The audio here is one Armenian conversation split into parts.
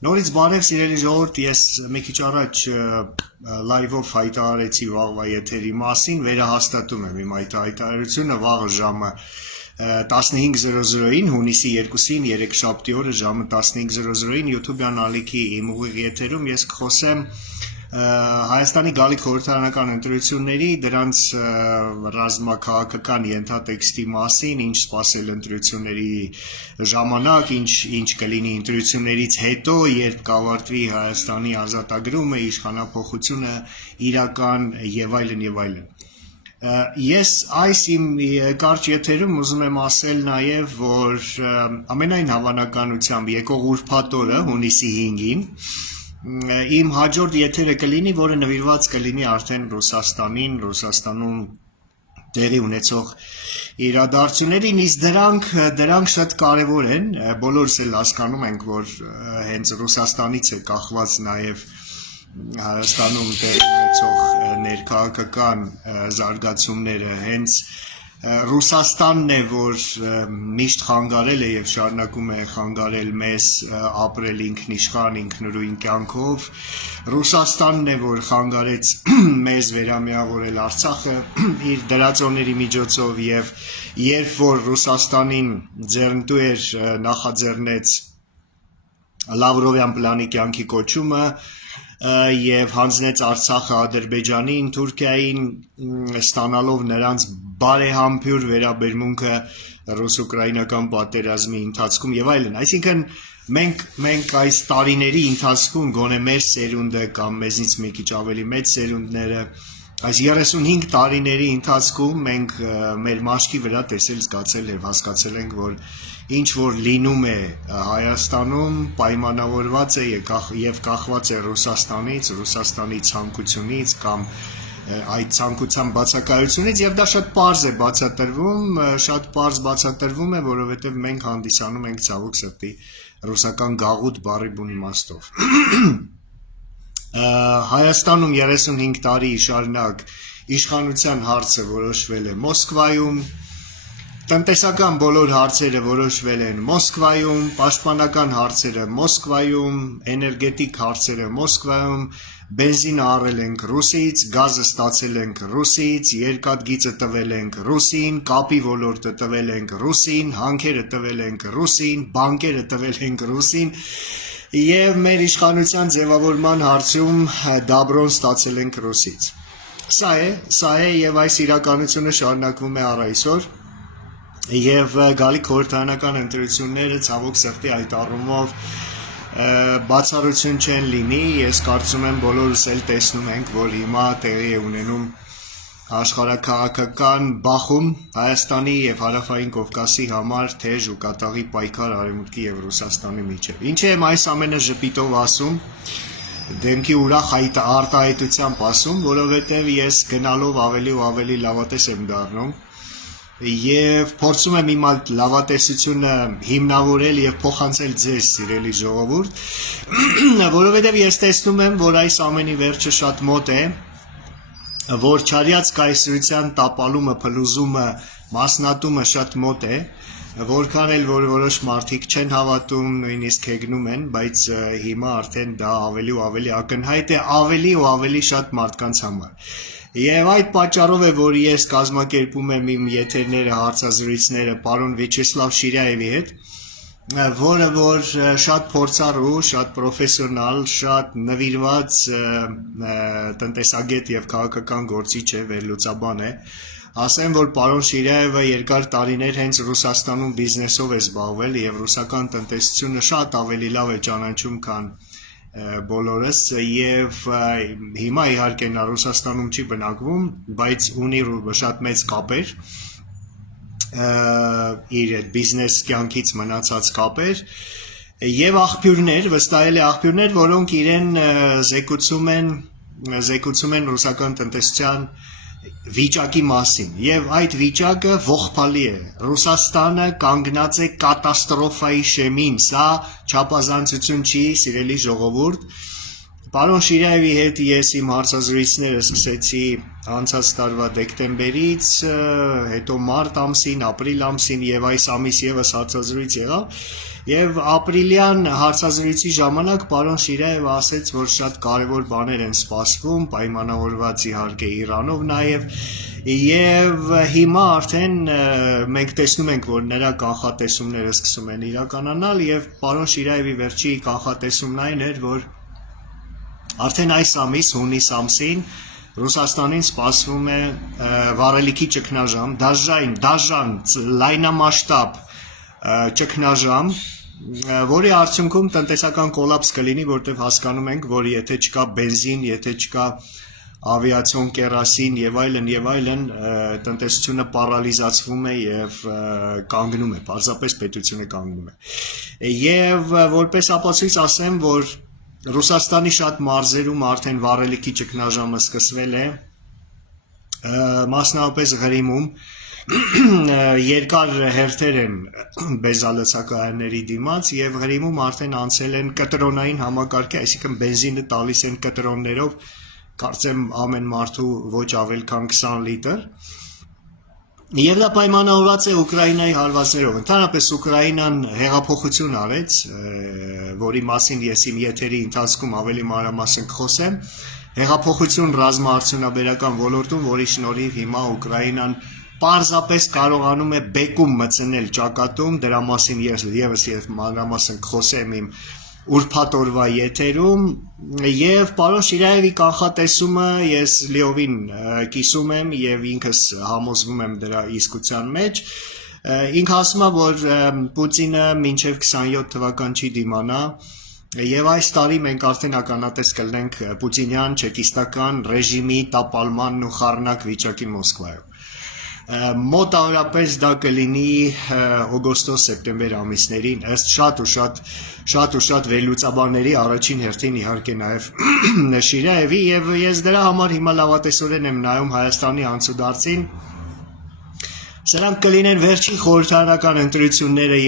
Նորից բարև սիրելի ժողովուրդ, ես մի քիչ առաջ լայվով հայտարարեցի վաղվա եթերի մասին, վերահաստատում եմ իմ այդ հայտարարությունը վաղը ժամը 15:00-ին, հունիսի 2-ին, երեքշաբթի օրը ժամը 15:00-ին YouTube-յան ալիքի իմ ուղիղ եթերում ես կխոսեմ Հայաստանի գալիք խորհրդարանական ընտրությունների, դրանց ռազմաքաղաքական ենթատեքստի մասին, ինչ սպասել ընտրությունների ժամանակ, ինչ կլինի ընտրություններից հետո, երբ կավարտվի Հայաստանի ազատագրումը, իշխանափոխությունը իրական եւ այլն եւ այլն։ Ես այս իմ կարճ եթերում ուզում եմ ասել նաեւ, որ ամենայն հավանականությամբ եկող ուրբաթ օրը, հունիսի 5-ին իմ հաջորդ եթերը կլինի, որը նվիրված կլինի արդեն Ռուսաստանում տեղի ունեցող իրադարձություններին, իսկ դրանք շատ կարևոր են, բոլորս էլ հասկանում ենք, որ հենց Ռուսաստանից է կախված նաև Հայաստանում տեղի ունեցող ներքաղաքական զարգացումները, հենց Ռուսաստանն է, որ միշտ խանգարել է եւ շարունակում է խանգարել մեզ ապրել ինքնիշխան, ինքնուրույն կյանքով, Ռուսաստանն է, որ խանգարեց մեզ վերամիավորել Արցախը իր դրածոների միջոցով եւ երբ որ Ռուսաստանին ձեռնտու էր նախաձեռնեց Լավրովյան պլանի կյանքի կոչումը եւ հանձնեց Արցախը Ադրբեջանին, Թուրքիային, ստանալով նրանց բարեհամբույր վերաբերմունքը ռուս-ուկրաինական պատերազմի ընթացքում եւ այլն։ Այսինքն մենք այս տարիների ընթացքում գոնե մեր սերունդը կամ մեզնից մի քիչ ավելի մեծ սերունդները այս 35 տարիների ընթացքում մենք մեր մաշկի վրա տեսել, զգացել եւ հասկացել ենք, որ ինչ որ լինում է Հայաստանում պայմանավորված է եւ կախված է Ռուսաստանի ցանկությունից կամ այդ ցանկության բացակայությունից եւ դա շատ պարզ է բացատրվում է, որովհետեւ մենք հանդիսանում ենք ցավոք սրտի ռուսական գաղութ բառի բուն իմաստով։ Հայաստանում 35 տարի շարունակ իշխանության հարցը որոշվել է Մոսկվայում, տնտեսական բոլոր հարցերը որոշվել են Մոսկվայում, պաշտպանական հարցերը Մոսկվայում, էներգետիկ հարցերը Մոսկվայում, բենզինը առել ենք Ռուսից, գազը ստացել ենք Ռուսից, երկաթգիծը տվել ենք Ռուսին, կապի ոլորտը տվել ենք Ռուսին, հանքերը տվել ենք Ռուսին, բանկերը տվել ենք Ռուսին եւ մեր իշխանության ձևավորման հարցում դաբրոն ստացել ենք Ռուսից։ Սա է եւ այս իրականությունը շարունակվում է առ այսօր։ Եվ գալիք խորհրդարանական ընտրությունները ցավոք սրտի այդ առումով բացառություն չեն լինի, ես կարծում եմ բոլորս էլ տեսնում ենք, որ հիմա տեղի է ունենում աշխարհաքաղաքական բախում Հայաստանի եւ Հարավային Կովկասի համար թեժ ու կատաղի պայքար Արևմուտքի եւ Ռուսաստանի միջեւ։ Ինչ եմ այս ամենը ժպիտով ասում, դեմքի ուրախ արտահայտությամբ ասում, որովհետեւ ես գնալով ավելի ու ավելի լավատես եմ դառնում եւ փորձում եմ իմ այդ լավատեսությունը հիմնավորել եւ փոխանցել ձեզ, սիրելի ժողովուրդ, որովհետեւ ես տեսնում եմ, որ այս ամենի վերջը շատ մոտ է, որ չարյաց կայսրության տապալումը, փլուզումը, մասնատումը շատ մոտ է, որքան էլ որ որոշ մարդիկ չեն հավատում, նույնիսկ հեգնում են, բայց հիմա արդեն դա ավելի ու ավելի ակնհայտ է ավելի ու ավելի շատ մարդկանց համար։ Եվ այդ պատճառով է, որ ես կազմակերպում եմ իմ եթերները, հարցազրույցները պարոն Վիաչեսլավ Շիրայևի հետ, որը որ շատ փորձառու, շատ պրոֆեսիոնալ, շատ նվիրված տնտեսագետ եւ քաղաքական գործիչ է, վերլուծաբան է։ Ասեմ, որ պարոն Շիրայևը երկար տարիներ հենց Ռուսաստանում բիզնեսով է զբաղվել եւ ռուսական տնտեսությունը շատ ավելի լավ է ճանաչում, քան բոլորս եւ հիմա իհարկե նա Ռուսաստանում չի բնակվում, բայց ունի շատ մեծ կապեր իր բիզնես կյանքից մնացած կապեր եւ աղբյուրներ, վստահելի աղբյուրներ, որոնք իրեն զեկուցում են ռուսական տնտեսության վիճակի մասին եւ այդ վիճակը ողբալի է։ Ռուսաստանը կանգնած է կատաստրոֆայի շեմին, սա չափազանցություն չի, սիրելի ժողովուրդ, Պարոն Շիրայևի հետ ես իմ հարցազրույցները սկսեցի անցած տարվա դեկտեմբերից, հետո մարտ ամսին, ապրիլ ամսին եւ այս ամիս եւս հարցազրույց եղավ եւ ապրիլյան հարցազրույցի ժամանակ պարոն Շիրայևը ասեց, որ շատ կարեւոր բաներ են սպասվում, պայմանավորված իհարկե Իրանով նաեւ եւ հիմա արդեն մենք տեսնում ենք, որ նրա կանխատեսումները սկսում են իրականանալ եւ պարոն Շիրայևի վերջի կանխատեսումն այն էր, որ արդեն այս ամիս հունիս ամսին Ռուսաստանին սպասվում է վառելիքի ճգնաժամ, դաժան լայնամասշտաբ ճգնաժամ, որի արդյունքում տնտեսական կոլապս կլինի, որտեղ հասկանում ենք, որ եթե չկա բենզին, եթե չկա ավիացիոն կերոսին եւ այլն, տնտեսությունը պարալիզացվում է եւ կանգնում է, պարզապես պետությունը կանգնում է։ Եվ որպես ապացույց ասեմ, որ Ռուսաստանի շատ մարզերում արդեն վառելիքի ճգնաժամը սկսվել է, մասնավորապես Ղրիմում երկար հերթեր են բենզալցակայանների դիմաց եւ Ղրիմում արդեն անցել են կտրոնային համակարգի, այսինքն բենզինը տալիս են կտրոններով, կարծեմ ամեն մարդու ոչ ավել քան 20 լիտր։ Եվ դա պայմանավորված է Ուկրաինայի հարվածներով։ Ընդհանրապես Ուկրաինան հեղափոխություն արեց, որի մասին ես իմ եթերի ընթացքում ավելի մանրամասն կխոսեմ։ Հեղափոխություն ռազմաարդյունաբերական ոլորտում, որի շնորհիվ հիմա Ուկրաինան պարզապես կարողանում է բեկում մտցնել ճակատում, դրա մասին ես մանրամասն կխոսեմ իմ ուրբաթ օրվա եթերում եւ պարոն Շիրայևի կանխատեսումը ես լիովին կիսում եմ եւ ինքս համոզվում եմ դրա իսկության մեջ։ Ինքը ասում է, որ Պուտինը մինչեւ 27 թվական չի դիմանա եւ այս տարի մենք արդեն ականատես կլինենք պուտինյան չեկիստական ռեժիմի տապալմանն ու խառնակ վիճակի Մոսկվայում։ Մոտավորապես դա կլինի օգոստոս-սեպտեմբեր ամիսներին, ըստ շատ ու շատ վերլուծաբանների, առաջին հերթին իհարկե նաև Շիրայևի, եւ ես դրա համար հիմա լավատեսորեն եմ նայում Հայաստանի անցուդարձին։ Սրանք կլինեն վերջին խորհրդարանական ընտրությունները,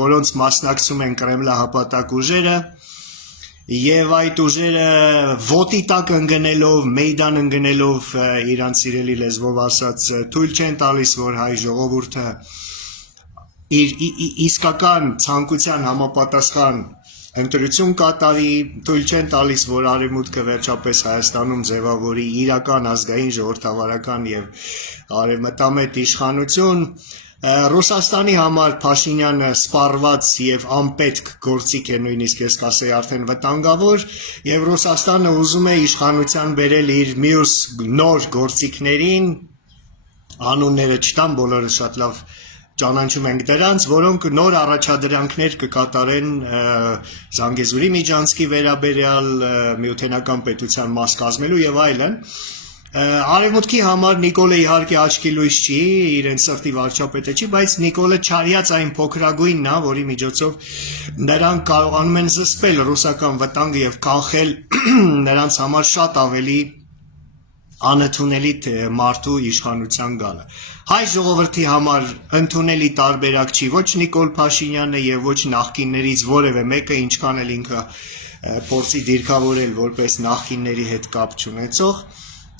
որոնց մասնակցում են կրեմլահպատակ ուժերը, եւ այդ ուժերը ոտի տակ ընկնելով, մեյդան ընկնելով իրանց սիրելի լեզվով ասած, թույլ չեն տալիս, որ հայ ժողովուրդը իր իսկական ցանկության համապատասխան ընտրություն կատարի, թույլ չեն տալիս, որ արևմուտքը վերջապես Հայաստանում ձևավորի իրական ազգային ժողովրդավարական եւ արևմտամետ իշխանություն։ Ռուսաստանի համար Փաշինյանը սպառված եւ անպետք գործիք է, նույնիսկ ես կասեի արդեն վտանգավոր, եւ Ռուսաստանը ուզում է իշխանության բերել իր մյուս նոր գործիքներին, անունները չտամ, բոլորը շատ լավ ճանաչում ենք դրանց, որոնք նոր առաջադրանքներ կկատարեն Զանգեզուրի միջանցքի վերաբերյալ, միութենական պետության մաս կազմելու եւ այլն։ Արևմուտքի համար Նիկոլը իհարկե աչքի լույս չի, իրեն սրտի վարչապետը չի, բայց Նիկոլը չարյաց այն փոքրագույնն է, որի միջոցով նրանք կարողանում են զսպել ռուսական վտանգը եւ կանխել նրանց համար շատ ավելի անընդունելի մարդու իշխանության գալը։ Հայ ժողովրդի համար ընդունելի տարբերակ չի ոչ Նիկոլ Փաշինյանը եւ ոչ նախկիններից որևէ մեկը, ինչքան էլ ինքը փորձի դիրքավորել որպես նախկինների հետ կապ չունեցող։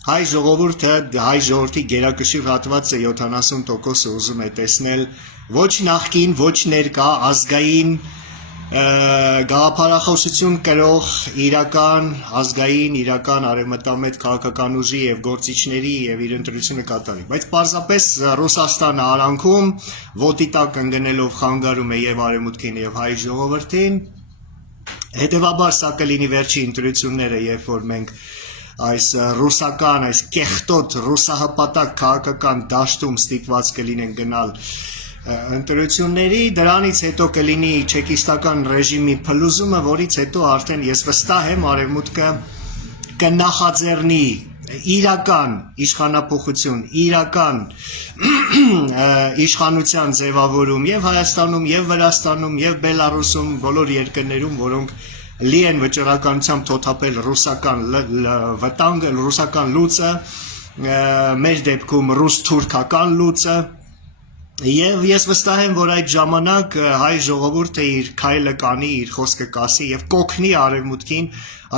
Հայ ժողովրդի գերակշիռ հատվածը 70% ուզում է տեսնել ոչ նախկին, ոչ ներկա, ազգային գաղափարախոսություն կրող իրական արևմտամետ քաղաքական ուժի եւ գործիչների եւ իր ընտրությունը կատարի։ Բայց պարզապես Ռուսաստանը արանքում ոտի տակ ընկնելով խանգարում է եւ արևմուտքին եւ հայ ժողովրդին։ Հետևաբար սա կլինի վերջի ընտրությունները, երբ որ մենք այս ռուսական, այս կեղտոտ ռուսահպատակ քաղաքական դաշտում ստիպված կլինեն գնալ ընտրությունների, դրանից հետո կլինի չեկիստական ռեժիմի փլուզումը, որից հետո արդեն ես վստահ եմ արևմուտքը կնախաձեռնի իրական իշխանապողություն, իրական իշխանության ձևավորում եւ Հայաստանում, եւ Վրաստանում, եւ Բելարուսում, բոլոր երկրներում, որոնք լի են վճռականությամբ թոթափել ռուսական վտանգը, ռուսական լուծը, մեր դեպքում ռուս-թուրքական լուծը, Եվ ես վստահ եմ, որ այդ ժամանակ հայ ժողովուրդը իր քայլը կանի, իր խոսքը կասի եւ կօգնի արևմուտքին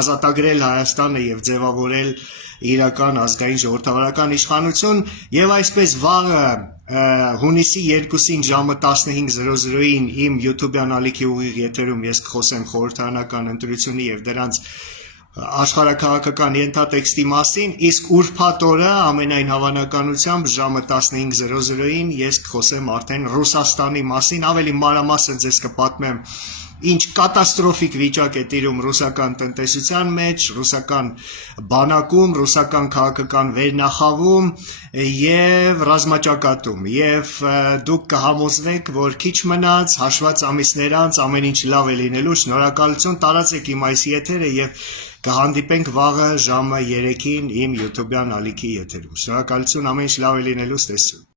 ազատագրել Հայաստանը եւ ձևավորել իրական ազգային ժողովրդավարական իշխանություն եւ այսպես վաղը հունիսի 2-ին ժամը 15:00-ին իմ YouTube-յան ալիքի ուղիղ եթերում ես կխոսեմ խորհրդարանական ընտրությունի եւ դրանց աշխարհաքաղաքական ենթատեքստի մասին, իսկ ուրբաթ օրը ամենայն հավանականությամբ ժամը 15:00-ին ես կխոսեմ արդեն Ռուսաստանի մասին, ավելի մանրամասն ձեզ կպատմեմ ինչ կատաստրոֆիկ վիճակ է տիրում ռուսական տնտեսության մեջ, ռուսական բանակում, ռուսական քաղաքական վերնախավում եւ ռազմաճակատում եւ դուք կհամոզվեք, որ քիչ մնաց հաշված ամիսներ անց ամեն ինչ լավ է լինելու, շնորհակալություն, տարածեք իմ այս եթերը եւ կհանդիպենք վաղը ժամը 3-ին իմ YouTube-յան ալիքի եթերում։ Շնորհակալություն, ամեն ինչ լավ է լինելու, ստեսություն։